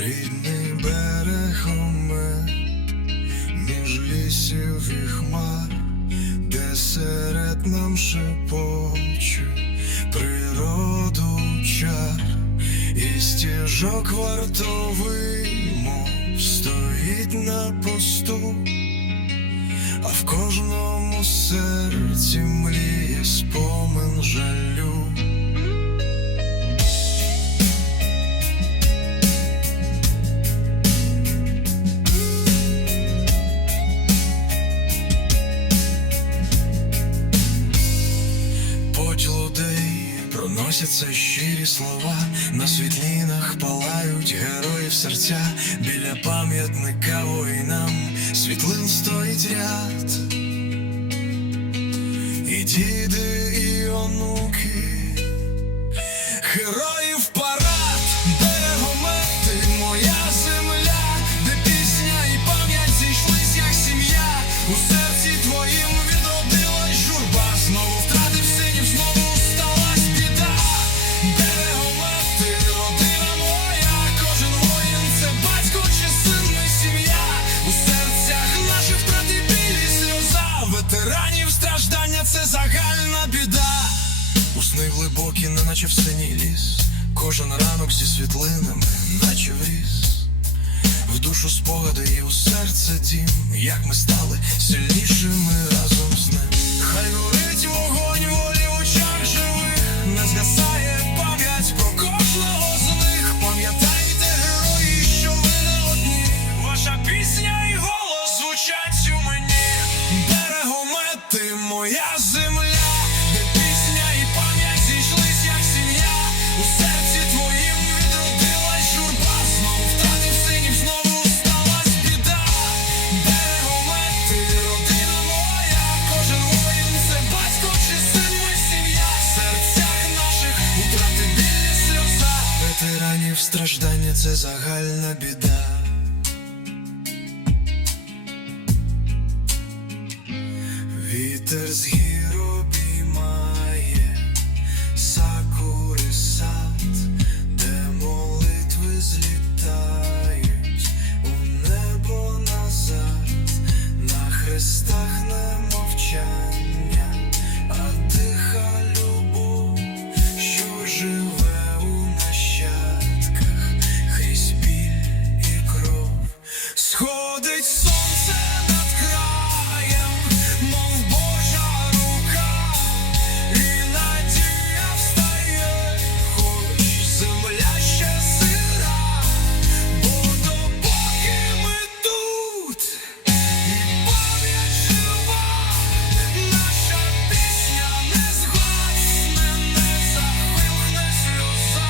Рідний берегом між лісів і хмар, де серед нам шепочу природу чар, і стіжок вартовий, мов стоїть на посту, а в кожному серці мліє спомин проносяться щирі слова, на світлінах палають героїв серця, біля пам'ятника воїнам світлин стоїть ряд. І діди, і онуки, героїв парад, берегомети, моя земля, де пісня і пам'ять зійшлись, як сім'я, ветеранів страждання це загальна біда. У сни глибокі, неначе в синій ліс, кожен ранок зі світлинами, наче вріс. В душу спогади і у серце дім, як ми стали сильнішими разом з ним. Хай горить вогонь волі в очах живих, не згасає пам'ять про кожного з них. Пам'ятайте, герої, що ви не одні. Ваша пісня страждання це загальна біда. Вітер з Сходить сонце над краєм, мов Божа рука, і надія встає, хоч земля сира, бо допоки ми тут, і пам'ять жива, наша пісня не згасне, не захлипне сльоза,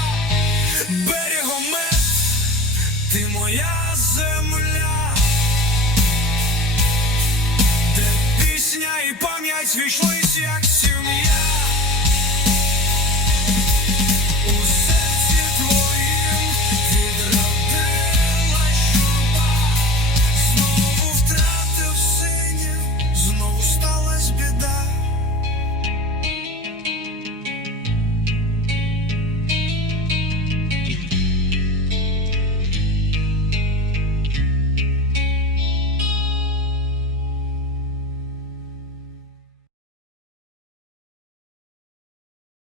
берегомет, ти моя земля